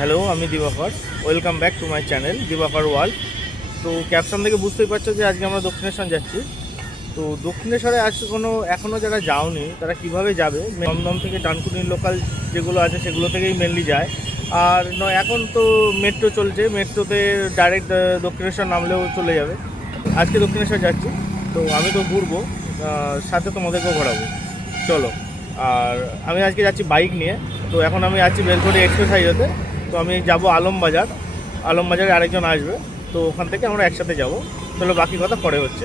Hello, আমি Dibakar. Welcome back to my channel Dibakar world. তো caption থেকে বুঝতেই পারছো যে আজকে আমরা দক্ষিণেশ্বর যাচ্ছি। তো দক্ষিণেশ্বরে এখনও যারা যাওনি তারা কিভাবে যাবে, দমদম থেকে ডানকুনির লোকাল যেগুলো আছে সেগুলো থেকেই মেনলি যায়। আর নয়, এখন তো মেট্রো চলছে, মেট্রোতে ডাইরেক্ট দক্ষিণেশ্বর নামলেও চলে যাবে। আজকে দক্ষিণেশ্বর যাচ্ছি, তো আমি তো ঘুরবো, সাথে তোমাদেরকেও ঘোরাবো, চলো। আর আমি আজকে যাচ্ছি বাইক নিয়ে। তো এখন আমি আছি বেলঘড়ি এক্সপ্রেস হাইওয়েতে। তো আমি যাব আলমবাজার, আলমবাজারে আরেকজন আসবে, তো ওখান থেকে আমরা একসাথে যাব। চলো, বাকি কথা পরে হচ্ছে।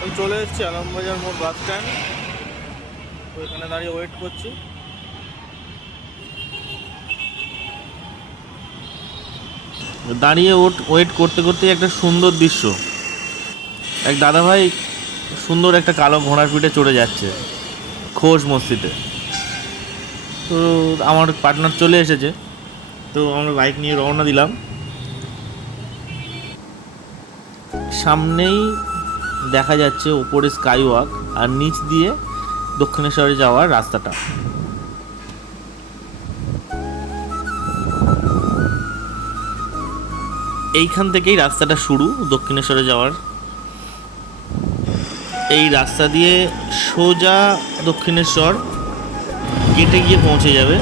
আমি চলে এসেছি আলমবাজার মোড় বাস স্ট্যান্ড। তো এখানে দাঁড়িয়ে ওয়েট করছি। দাঁড়িয়ে ওয়েট করতে করতে একটা সুন্দর দৃশ্য, এক দাদাভাই সুন্দর একটা কালো ঘোড়ার পিঠে চড়ে যাচ্ছে খোশ মসজিদে। তো আমার পার্টনার চলে এসেছে, তো আমরা বাইক নিয়ে রওনা দিলাম। সামনেই দেখা যাচ্ছে ওপরে স্কাই ওয়াক, আর নিচ দিয়ে দক্ষিণেশ্বরে যাওয়ার রাস্তাটা। এইখান থেকেই রাস্তাটা শুরু দক্ষিণেশ্বরে যাওয়ার। এই রাস্তা দিয়ে সোজা দক্ষিণেশ্বর গেটে গিয়ে পৌঁছে যাবে।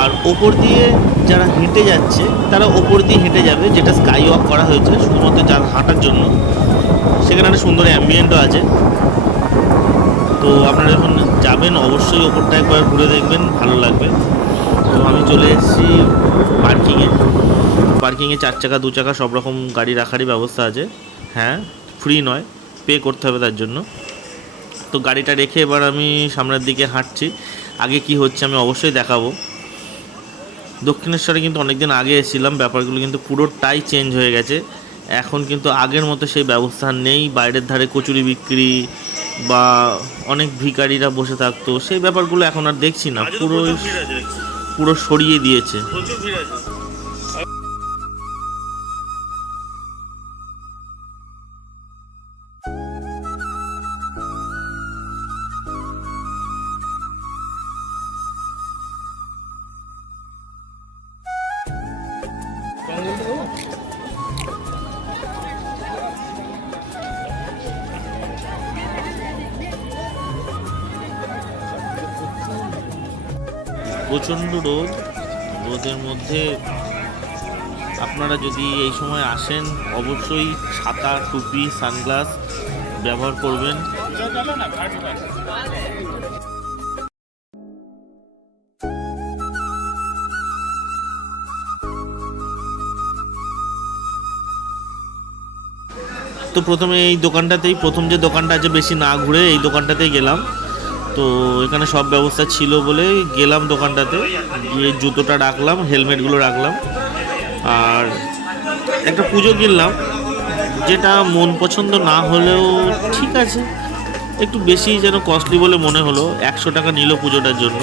আর ওপর দিয়ে যারা হেঁটে যাচ্ছে তারা ওপর দিয়ে হেঁটে যাবে, যেটা স্কাই ওয়াক করা হয়েছে শুধুমাত্র যার হাঁটার জন্য। সেখানে একটা সুন্দর অ্যাম্বিয়েন্টও আছে। তো আপনারা যখন যাবেন অবশ্যই ওপরটা একবার ঘুরে দেখবেন, ভালো লাগবে। তো আমি চলে এসেছি পার্কিংয়ে 4 চাকা 2 চাকা সব রকম গাড়ি রাখারই ব্যবস্থা আছে। হ্যাঁ, ফ্রি নয়, পে করতে হবে তার জন্য। তো গাড়িটা রেখে এবার আমি সামনের দিকে হাঁটছি। আগে কি হচ্ছে আমি অবশ্যই দেখাবো। দক্ষিণেশ্বরে কিন্তু অনেকদিন আগে এসেছিলাম, ব্যাপারগুলো কিন্তু পুরোটাই চেঞ্জ হয়ে গেছে। এখন কিন্তু আগের মতো সেই ব্যবস্থা নেই। বাইরের ধারে কচুরি বিক্রি বা অনেক ভিখারিরা বসে থাকতো, সেই ব্যাপারগুলো এখন আর দেখছি না। পুরো সরিয়ে দিয়েছে। প্রচণ্ড রোদের মধ্যে আপনারা যদি এই সময় আসেন অবশ্যই ছাতা, টুপি, সানগ্লাস ব্যবহার করবেন। তো প্রথমে এই দোকানটাতেই, প্রথম যে দোকানটা আছে বেশি না ঘুরে এই দোকানটাতেই গেলাম। তো এখানে সব ব্যবস্থা ছিল বলে গেলাম দোকানটাতে, গিয়ে জুতোটা রাখলাম, হেলমেটগুলো রাখলাম, আর একটা পুজো কিনলাম, যেটা মন পছন্দ না হলেও ঠিক আছে, একটু বেশি যেন কস্টলি বলে মনে হলো। 100 টাকা নিল পুজোটার জন্য।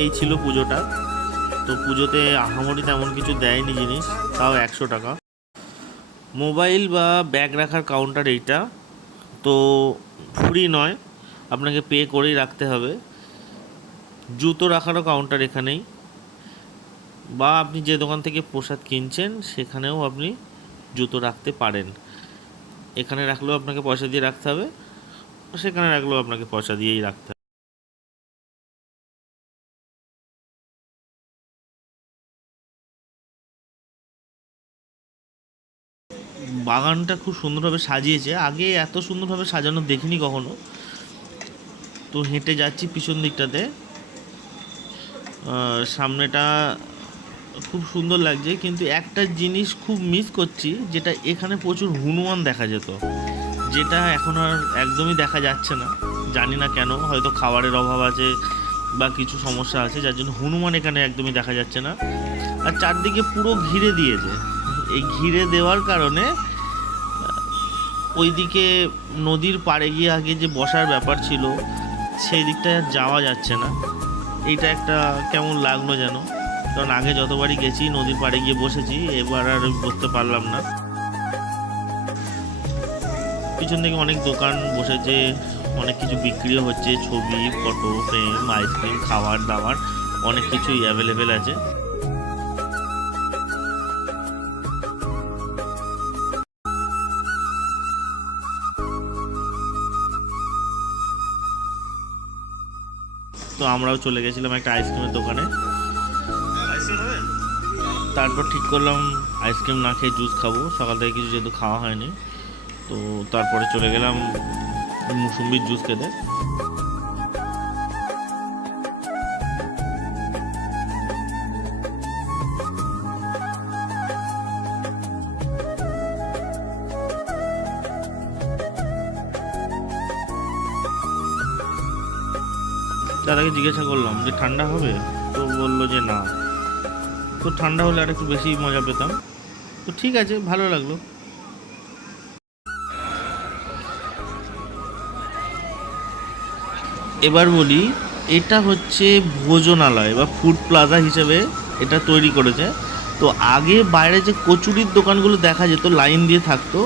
এই ছিল পুজোটা। তো পুজোতে আহামরি তেমন কিছু দেয়নি জিনিস, তাও 100 টাকা। মোবাইল বা ব্যাগ রাখার কাউন্টার এইটা, তো ফ্রি নয়, আপনাকে পে করেই রাখতে হবে। জুতো রাখারও কাউন্টার এখানেই, বা আপনি যে দোকান থেকে প্রসাদ কিনছেন সেখানেও আপনি জুতো রাখতে পারেন। এখানে রাখলেও আপনাকে পয়সা দিয়ে রাখতে হবে, সেখানে রাখলেও আপনাকে পয়সা দিয়েই রাখতে হবে। বাগানটা খুব সুন্দরভাবে সাজিয়েছে, আগে এত সুন্দরভাবে সাজানো দেখিনি কখনো। তো হেঁটে যাচ্ছি পিছন দিকটাতে, সামনেটা খুব সুন্দর লাগছে, কিন্তু একটা জিনিস খুব মিস করছি, যেটা এখানে প্রচুর হনুমান দেখা যেত, যেটা এখন আর একদমই দেখা যাচ্ছে না। জানি না কেন, হয়তো খাবারের অভাব আছে বা কিছু সমস্যা আছে যার জন্য হনুমান এখানে একদমই দেখা যাচ্ছে না। আর চারদিকে পুরো ঘিরে দিয়েছে। এই ঘিরে দেওয়ার কারণে ওইদিকে নদীর পাড়ে গিয়ে আগে যে বসার ব্যাপার ছিল সেই দিকটায় আর যাওয়া যাচ্ছে না। এইটা একটা কেমন লাগলো যেন, কারণ আগে যতবারই গেছি নদীর পাড়ে গিয়ে বসেছি, এবার আর বসতে পারলাম না। পিছন দিকে অনেক দোকান বসেছে, অনেক কিছু বিক্রিও হচ্ছে, ছবি, ফটো ফ্রেম, আইসক্রিম, খাবার দাবার অনেক কিছুই অ্যাভেলেবেল আছে। তো আমরাও চলে গেছিলাম একটা আইসক্রিমের দোকানে। তারপর ঠিক করলাম আইসক্রিম না খেয়ে জুস খাবো, সকাল থেকে কিছু যেহেতু খাওয়া হয়নি। তো তারপরে চলে গেলাম মুসুম্বির জুস খেতে। দাদাকে জিজ্ঞাসা করলাম যে ঠান্ডা হবে, তো বললো যে না। তো ঠান্ডা হলে আর একটু বেশি মজা পেতাম। তো ঠিক আছে, ভালো লাগলো। এবার বলি, এটা হচ্ছে ভোজনালয় বা ফুড প্লাজা হিসেবে এটা তৈরি করেছে। তো আগে বাইরে যে কচুরির দোকানগুলো দেখা যেত লাইন দিয়ে থাকতো,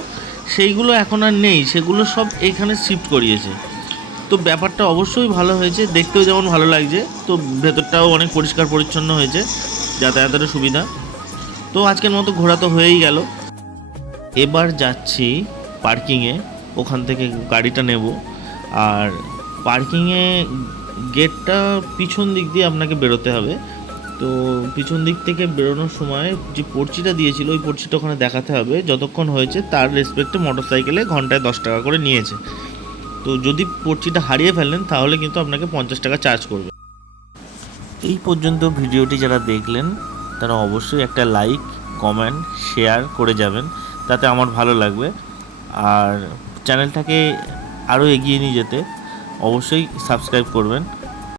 সেইগুলো এখন আর নেই, সেগুলো সব এখানে শিফট করিয়েছে। তো ব্যাপারটা অবশ্যই ভালো হয়েছে, দেখতেও যেমন ভালো লাগছে, তো ভেতরটাও অনেক পরিষ্কার পরিচ্ছন্ন হয়েছে, যাতায়াতেরও সুবিধা। তো আজকের মতো ঘোরা তো হয়েই গেল। এবার যাচ্ছি পার্কিংয়ে, ওখান থেকে গাড়িটা নেব। আর পার্কিংয়ে গেটটা পিছন দিক দিয়ে আপনাকে বেরোতে হবে। তো পিছন দিক থেকে বেরোনোর সময় যে পর্চিটা দিয়েছিল ওই পর্চিটা ওখানে দেখাতে হবে, যতক্ষণ হয়েছে তার রেসপেক্টে মোটরসাইকেলে ঘন্টায় 10 টাকা করে নিয়েছে। তো যদি পর্চিটা হারিয়ে ফেলেন তাহলে কিন্তু আপনাকে 50 টাকা চার্জ করবে। এই পর্যন্ত ভিডিওটি যারা দেখলেন তারা অবশ্যই একটা লাইক, কমেন্ট, শেয়ার করে যাবেন, তাতে আমার ভালো লাগবে। আর চ্যানেলটাকে আরও এগিয়ে নিয়ে যেতে অবশ্যই সাবস্ক্রাইব করবেন।